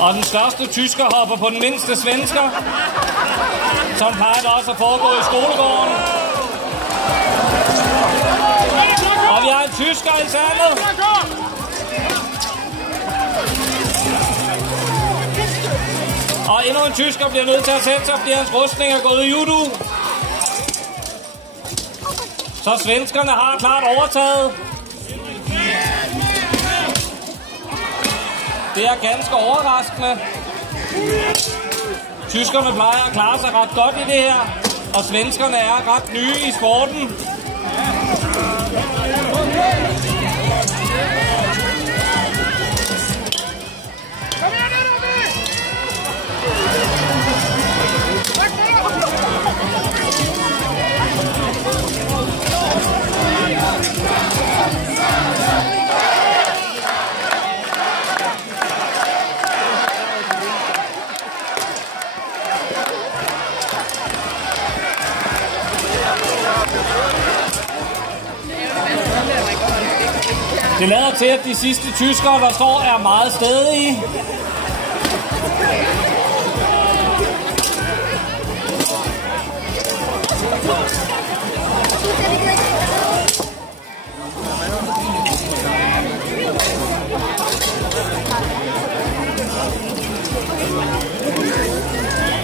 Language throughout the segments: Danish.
Og den største tysker hopper på den mindste svensker. Som plejer det også at foregå i skolegården. Og vi har en tysker i sandet. Og endnu en tysker bliver nødt til at sætte sig, fordi hans rustning er gået i judo. Så svenskerne har klart overtaget. Det er ganske overraskende. Tyskerne plejer at klare sig ret godt i det her, og svenskerne er ret nye i sporten. Det lader til, at de sidste tyskere, der står, er meget stedige.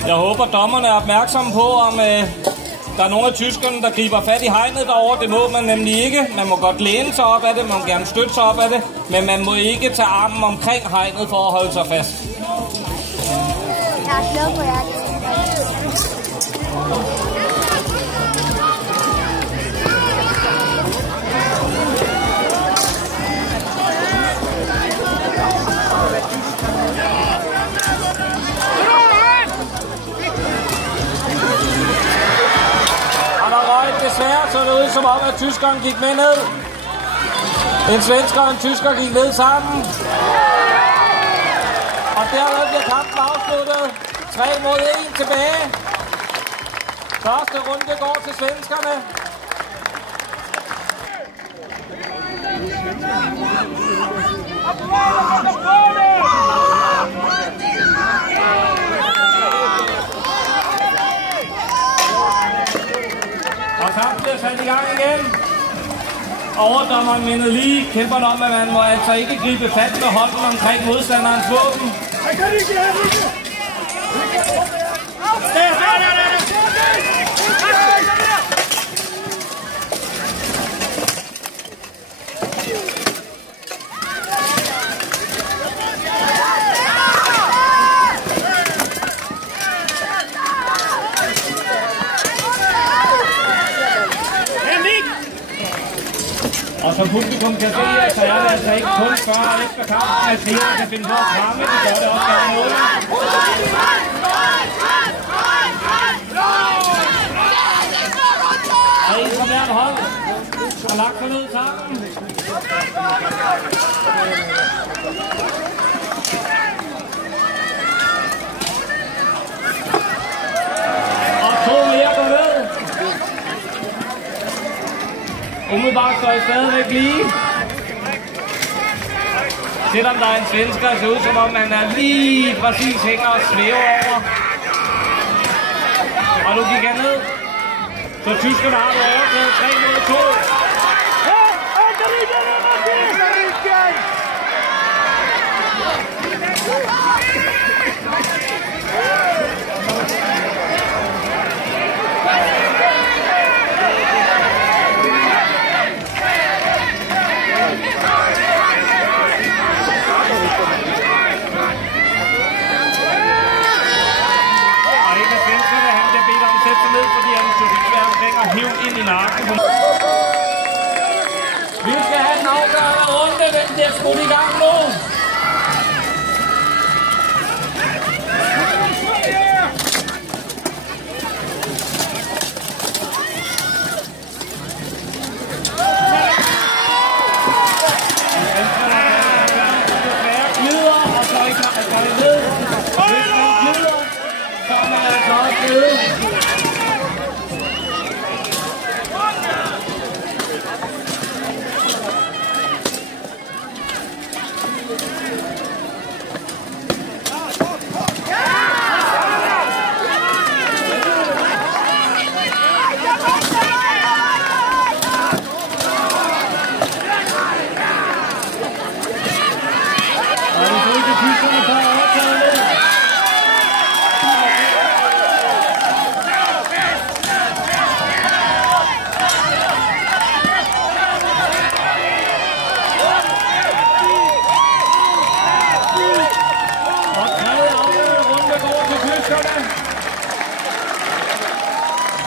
Jeg håber, dommerne er opmærksomme på, om der er nogle af tyskerne, der griber fat i hegnet derovre. Det må man nemlig ikke. Man må godt læne sig op af det, man må gerne støtte sig op af det, men man må ikke tage armen omkring hegnet for at holde sig fast. Jeg er glad på jer. Desværre så det ud som om, at tyskeren gik med ned. En svensker og en tysker gik ned sammen. Og dermed bliver kampen afsluttet. 3 mod 1 tilbage. Første runde går til svenskerne. Og kampen bliver sat i gang igen. Overdommeren mindede lige kæmperne om, at man må altså ikke gribe fat med hånden omkring modstanderens våben. Og som publikum kan se, så er det altså ikke kun før efter kampen, at seerne kan finde på at kramme. De gør det også gerne noget. Og en fra hvert hold har lagt for noget sammen. Og 2 mere går ned. Umiddelbart står I stadigvæk lige. Selvom der er en svensker, ser ud som om man er lige præcis hænger og svæver over. Og nu gik han ned. Så tyskerne har det overtaget 3 mod 2. Og hiv ind i nakken. Vi skal have en afgørende runde, den bliver skudt i gang nu. Glider, og så er I ned. Hvis man glider, så er man altså også nede.